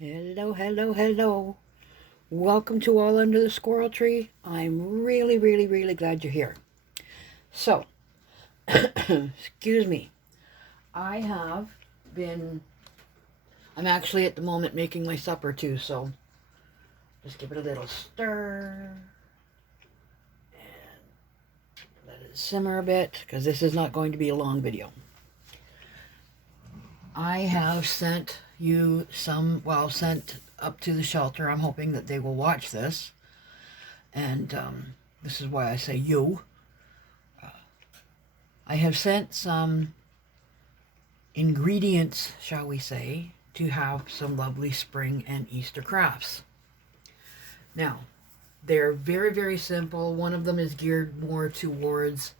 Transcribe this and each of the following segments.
Hello, hello, hello. Welcome to All Under the Squirrel Tree. I'm really, really, really glad you're here. So, excuse me. I have been, I'm actually at the moment making my supper too, so just give it a little stir and let it simmer a bit because this is not going to be a long video. I have sent you some, well, sent up to the shelter. I'm hoping that they will watch this. And this is why I say you. I have sent some ingredients, shall we say, to have some lovely spring and Easter crafts. Now, they're very, very simple. One of them is geared more towards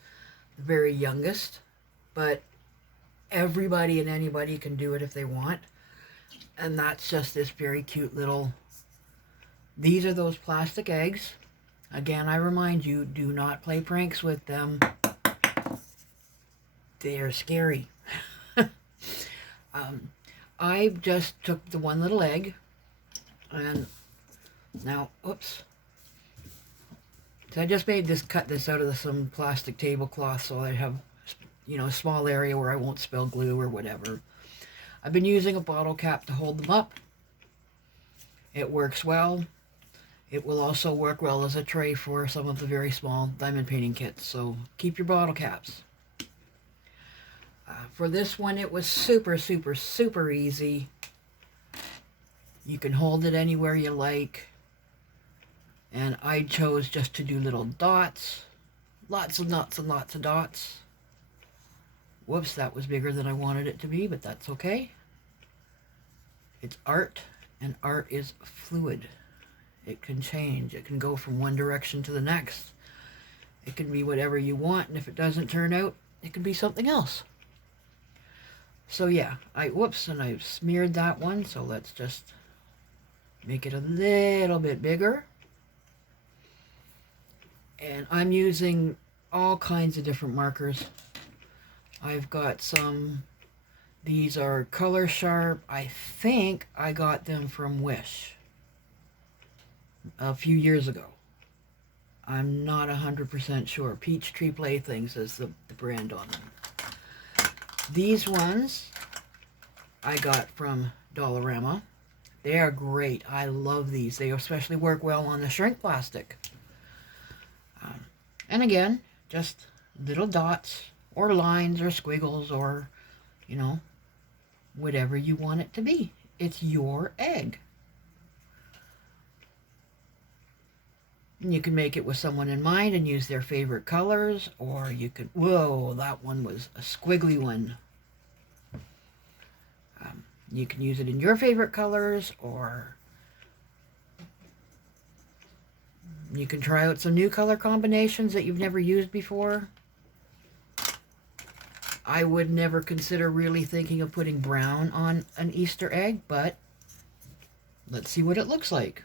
the very youngest, but everybody and anybody can do it if they want. And that's just this very cute little, these are those plastic eggs. Again, I remind you, do not play pranks with them. They're scary. I just took the one little egg and now, oops. So I just made this, cut this out of some plastic tablecloth so I have, a small area where I won't spill glue or whatever. I've been using a bottle cap to hold them up. It works well. It will also work well as a tray for some of the very small diamond painting kits, so keep your bottle caps. For this one, it was super, super, super easy. You can hold it anywhere you like. And I chose just to do little dots. Lots and lots and lots of dots. Whoops, that was bigger than I wanted it to be, but that's okay. It's art, and art is fluid. It can change. It can go from one direction to the next. It can be whatever you want, and if it doesn't turn out, it can be something else. So yeah, and I've smeared that one, so let's just make it a little bit bigger. And I'm using all kinds of different markers. I've got some, these are Color Sharp. I think I got them from Wish a few years ago. I'm not 100% sure. Peachtree Playthings is the brand on them. These ones I got from Dollarama. They are great. I love these. They especially work well on the shrink plastic. And again, just little dots or lines or squiggles or, whatever you want it to be. It's your egg. And you can make it with someone in mind and use their favorite colors, or you could, whoa, that one was a squiggly one. You can use it in your favorite colors, or you can try out some new color combinations that you've never used before. I would never consider really thinking of putting brown on an Easter egg, but let's see what it looks like.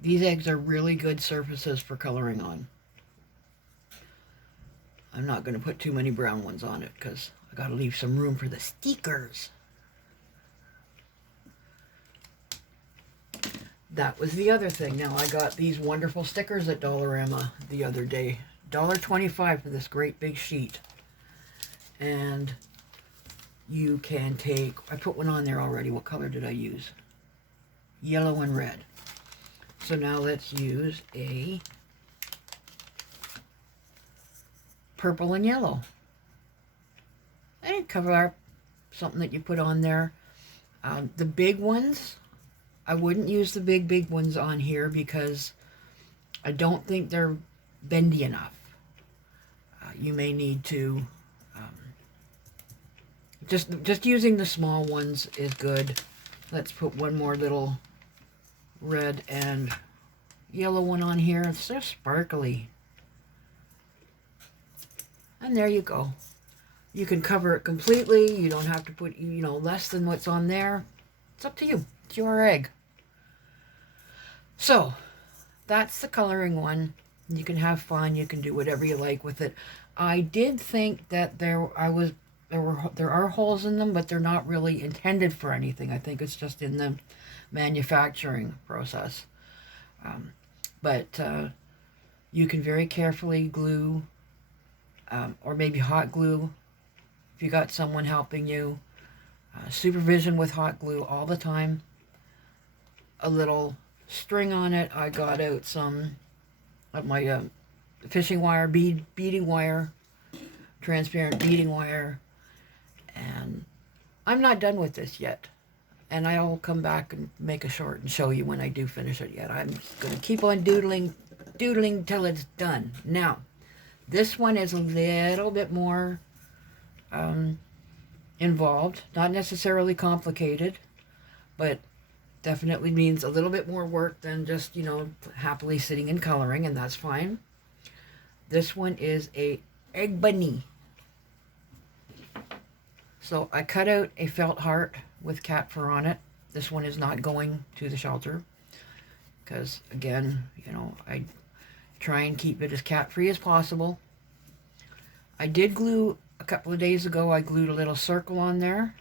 These eggs are really good surfaces for coloring on. I'm not going to put too many brown ones on it because I got to leave some room for the stickers. That was the other thing. Now, I got these wonderful stickers at Dollarama the other day. $1.25 for this great big sheet. And you can take, I put one on there already. What color did I use? Yellow and red. So now let's use a purple and yellow. And cover up something that you put on there. The big ones, I wouldn't use the big ones on here because I don't think they're bendy enough. You may need to, just using the small ones is good. Let's put one more little red and yellow one on here. It's so sparkly. And there you go. You can cover it completely. You don't have to put, less than what's on there. It's up to you. It's your egg. So, that's the coloring one. You can have fun. You can do whatever you like with it. I did think that I was there are holes in them, but they're not really intended for anything. I think it's just in the manufacturing process. But you can very carefully glue, or maybe hot glue if you got someone helping you. Supervision with hot glue all the time. A little string on it. I got out some of my fishing wire, beading wire, transparent beading wire, and I'm not done with this yet. And I'll come back and make a short and show you when I do finish it yet. I'm going to keep on doodling till it's done. Now, this one is a little bit more involved. Not necessarily complicated, but definitely means a little bit more work than just, you know, happily sitting and coloring, and that's fine. This one is a egg bunny. So I cut out a felt heart with cat fur on it. This one is not going to the shelter because, again, you know, I try and keep it as cat free as possible. I did glue a couple of days ago. I glued a little circle on there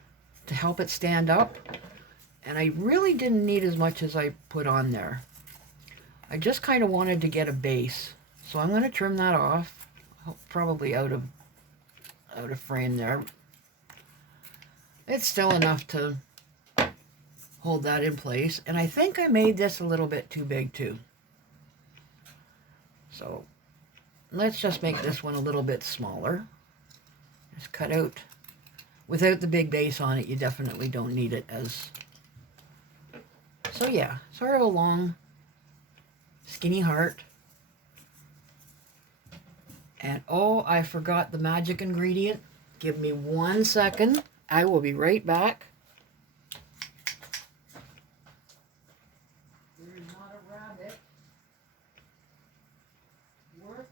to help it stand up, and I really didn't need as much as I put on there. I just kind of wanted to get a base, so I'm going to trim that off, probably out of frame there. It's still enough to hold that in place. And I think I made this a little bit too big too. So let's just make this one a little bit smaller. Just cut out. Without the big base on it, you definitely don't need it as... So yeah, sort of a long, skinny heart. And oh, I forgot the magic ingredient. Give me 1 second. I will be right back. There's not a rabbit worth.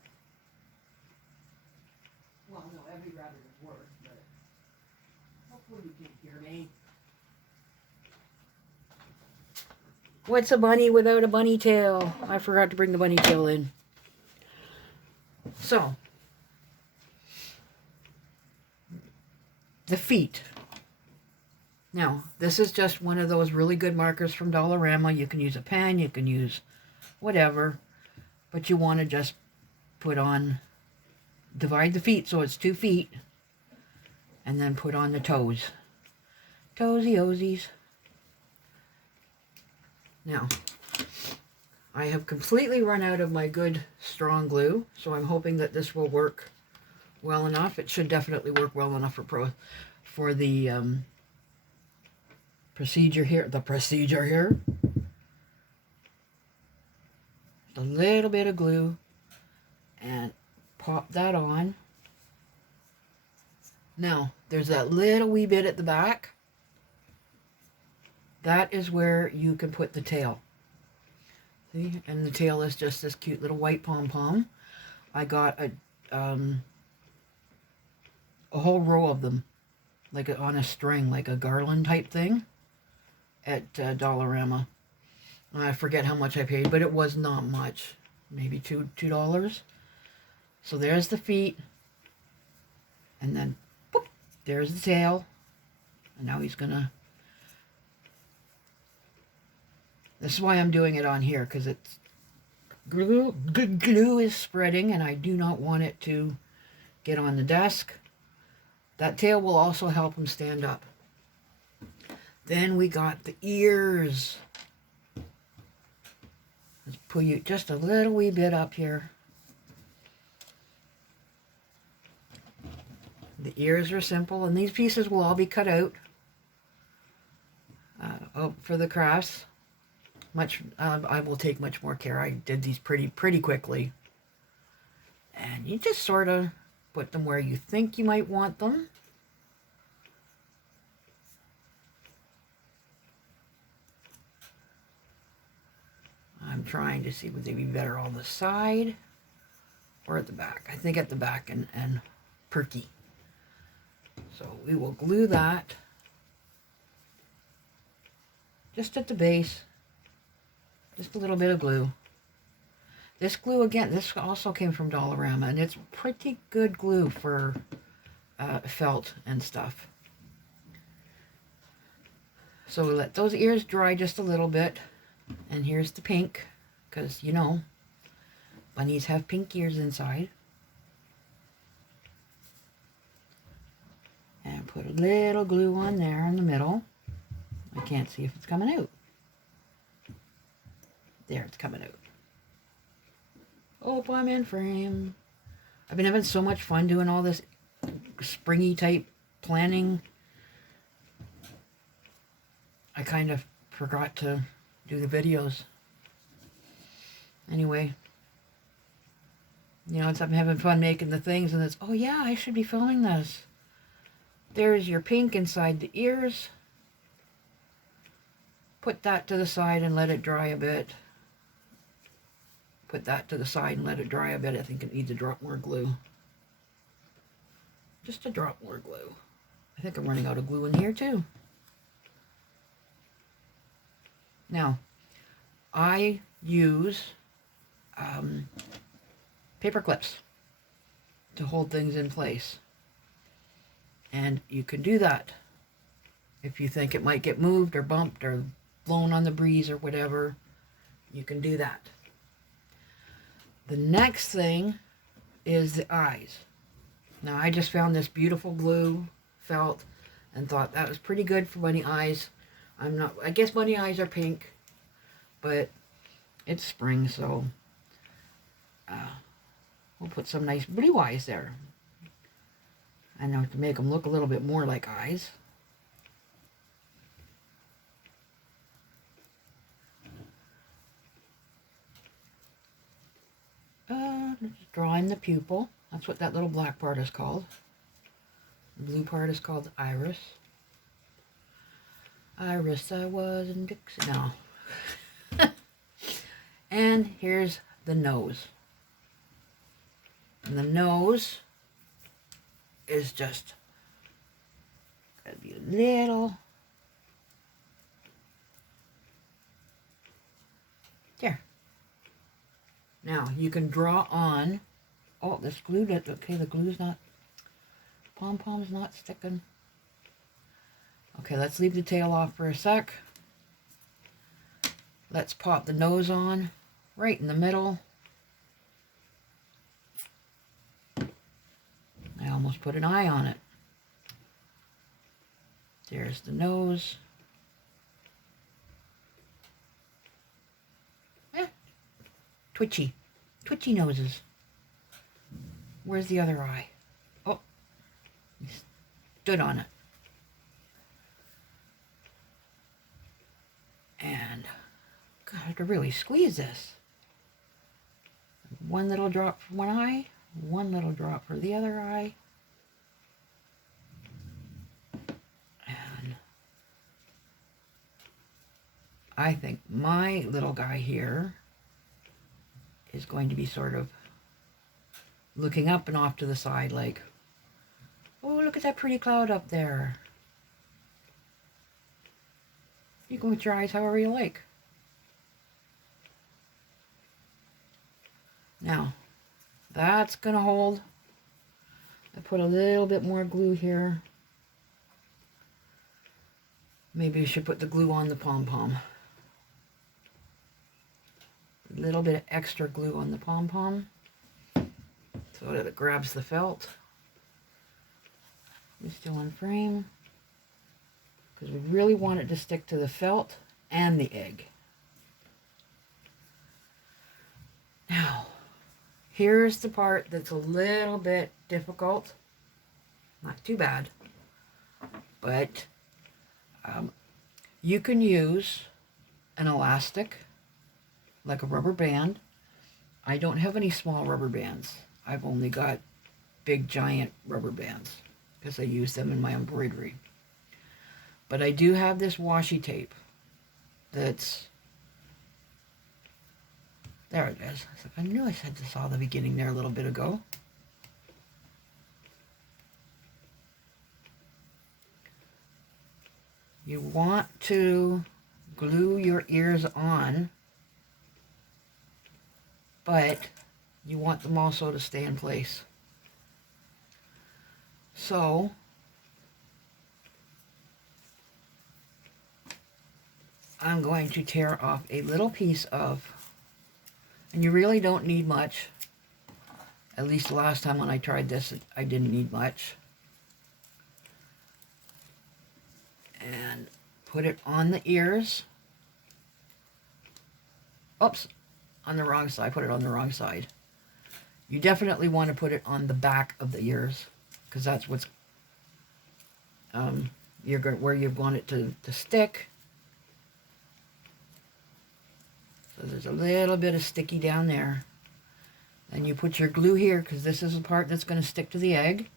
Well, no, every rabbit is worth, but hopefully you can hear me. What's a bunny without a bunny tail? I forgot to bring the bunny tail in. So, the feet. Now, this is just one of those really good markers from Dollarama. You can use a pen, you can use whatever, but you want to just put on, divide the feet so it's 2 feet, and then put on the toes. Toesy-osies. Now, I have completely run out of my good strong glue, so I'm hoping that this will work well enough. It should definitely work well enough for the procedure here. A little bit of glue and pop that on. Now, there's that little wee bit at the back. That is where you can put the tail. See? And the tail is just this cute little white pom-pom. I got a whole row of them, like on a string, like a garland type thing at Dollarama. I forget how much I paid, but it was not much. Maybe $2. So there's the feet. And then, boop, there's the tail. And now he's gonna... This is why I'm doing it on here, because it's glue is spreading, and I do not want it to get on the desk. That tail will also help him stand up. Then we got the ears. Let's pull you just a little wee bit up here. The ears are simple, and these pieces will all be cut out for the crafts. I will take much more care. I did these pretty quickly. And you just sort of put them where you think you might want them. I'm trying to see would they be better on the side or at the back. I think at the back and perky. So we will glue that just at the base. Just a little bit of glue. This glue, again, this also came from Dollarama, and it's pretty good glue for felt and stuff. So we let those ears dry just a little bit. And here's the pink, because, you know, bunnies have pink ears inside. And put a little glue on there in the middle. I can't see if it's coming out. There, it's coming out. Oh, I'm in frame. I've been having so much fun doing all this springy type planning. I kind of forgot to do the videos. Anyway, you know, I'm having fun making the things, and it's, oh yeah, I should be filming this. There's your pink inside the ears. Put that to the side and let it dry a bit. Put that to the side and let it dry a bit. I think it needs a drop more glue. Just a drop more glue. I think I'm running out of glue in here too. Now, I use paper clips to hold things in place. And you can do that if you think it might get moved or bumped or blown on the breeze or whatever. You can do that. The next thing is the eyes. Now, I just found this beautiful blue felt and thought that was pretty good for bunny eyes. I guess bunny eyes are pink, but it's spring, so we'll put some nice blue eyes there. I know, to make them look a little bit more like eyes. Just draw in the pupil. That's what that little black part is called. The blue part is called the iris. Iris, I was in Dixie. No. And here's the nose. And the nose is just gotta be a little. There. Now you can draw on. Oh, this glue that, okay, the glue's not, pom-pom's not sticking. Okay, let's leave the tail off for a sec. Let's pop the nose on right in the middle. I almost put an eye on it. There's the nose. Twitchy. Twitchy noses. Where's the other eye? Oh, he stood on it. And, God, I have to really squeeze this. One little drop for one eye, one little drop for the other eye. And I think my little guy here is going to be sort of looking up and off to the side like, oh, look at that pretty cloud up there. You can with your eyes however you like. Now, that's going to hold. I put a little bit more glue here. Maybe you should put the glue on the pom-pom. A little bit of extra glue on the pom-pom so that it grabs the felt. It's still in frame because we really want it to stick to the felt and the egg. Now, here's the part that's a little bit difficult. Not too bad, but you can use an elastic, like a rubber band. I don't have any small rubber bands. I've only got big giant rubber bands because I use them in my embroidery. But I do have this washi tape that's, there it is. I knew I said this all at the beginning there a little bit ago. You want to glue your ears on, but you want them also to stay in place. So I'm going to tear off a little piece of, and you really don't need much. At least the last time when I tried this, I didn't need much. And put it on the ears. Oops, on the wrong side. Put it on the wrong side. You definitely want to put it on the back of the ears, because that's what's where you want it to stick. So there's a little bit of sticky down there. Then you put your glue here, because this is the part that's going to stick to the egg.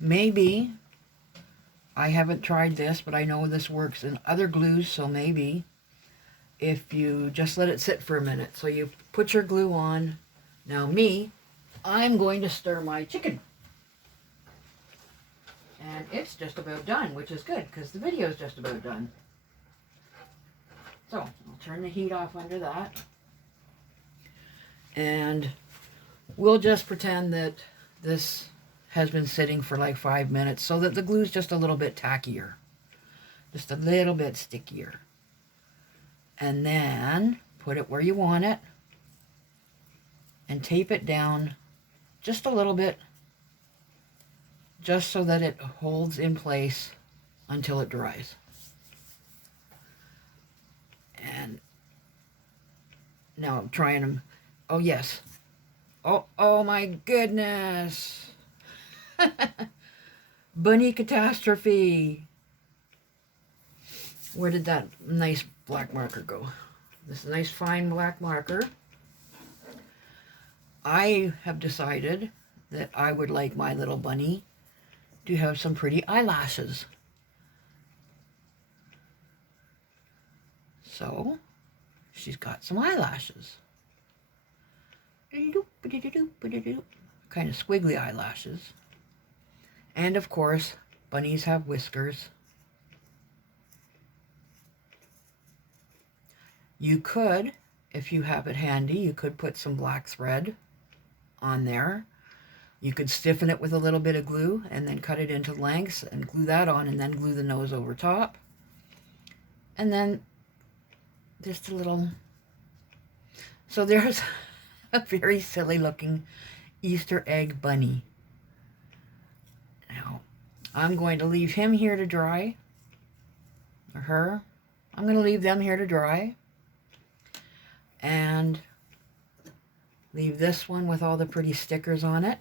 Maybe, I haven't tried this, but I know this works in other glues, so maybe if you just let it sit for a minute. So you put your glue on. Now I'm going to stir my chicken. And it's just about done, which is good, because the video is just about done. So, I'll turn the heat off under that. And we'll just pretend that this has been sitting for like 5 minutes so that the glue's just a little bit tackier. Just a little bit stickier. And then put it where you want it. And tape it down just a little bit. Just so that it holds in place until it dries. And now I'm trying them. Oh, yes. Oh my goodness. Bunny catastrophe. Where did that nice black marker go? This nice fine black marker. I have decided that I would like my little bunny to have some pretty eyelashes. So, she's got some eyelashes. Kind of squiggly eyelashes. And of course, bunnies have whiskers. You could, if you have it handy, you could put some black thread on there. You could stiffen it with a little bit of glue and then cut it into lengths and glue that on and then glue the nose over top. And then just a little... So there's a very silly looking Easter egg bunny. Now, I'm going to leave him here to dry. Or her. I'm going to leave them here to dry. And leave this one with all the pretty stickers on it.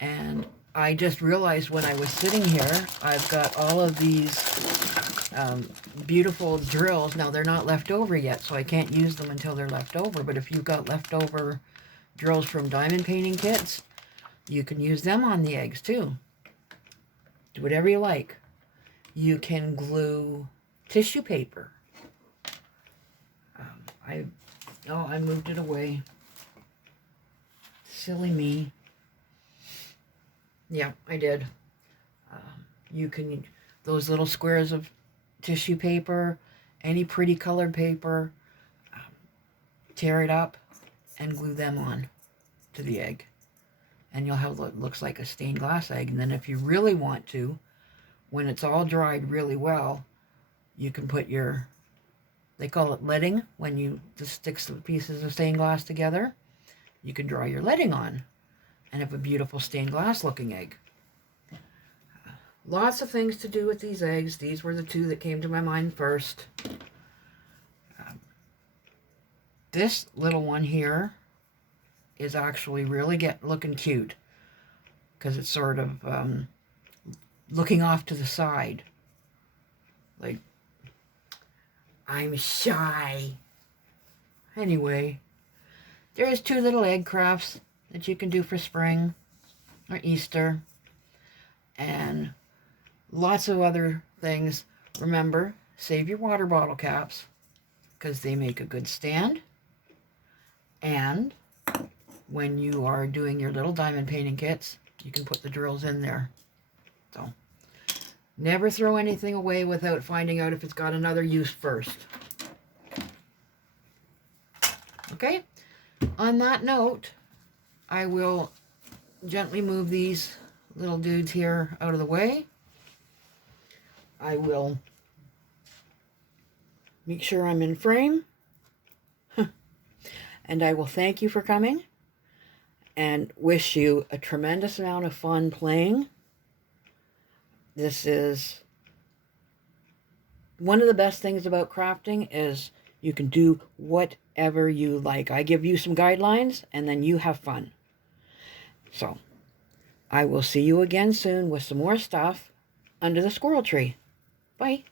And I just realized when I was sitting here, I've got all of these beautiful drills. Now, they're not left over yet, so I can't use them until they're left over. But if you've got leftover drills from diamond painting kits, you can use them on the eggs, too. Do whatever you like. You can glue tissue paper. I moved it away. Silly me. Yeah, I did. You can, those little squares of tissue paper, any pretty colored paper, tear it up and glue them on to the egg. And you'll have what looks like a stained glass egg. And then if you really want to, when it's all dried really well, you can put your, they call it leading, when you just stick some pieces of stained glass together. You can draw your leading on and have a beautiful stained glass looking egg. Lots of things to do with these eggs. These were the two that came to my mind first. This little one here is actually really looking cute because it's sort of looking off to the side. Like, I'm shy. Anyway, there's two little egg crafts that you can do for spring or Easter. And lots of other things. Remember, save your water bottle caps because they make a good stand. And when you are doing your little diamond painting kits, you can put the drills in there. So, never throw anything away without finding out if it's got another use first. Okay? on that note, I will gently move these little dudes here out of the way. I will make sure I'm in frame. And I will thank you for coming and wish you a tremendous amount of fun playing. This is one of the best things about crafting is you can do whatever you like. I give you some guidelines and then you have fun. So I will see you again soon with some more stuff under the squirrel tree. Bye.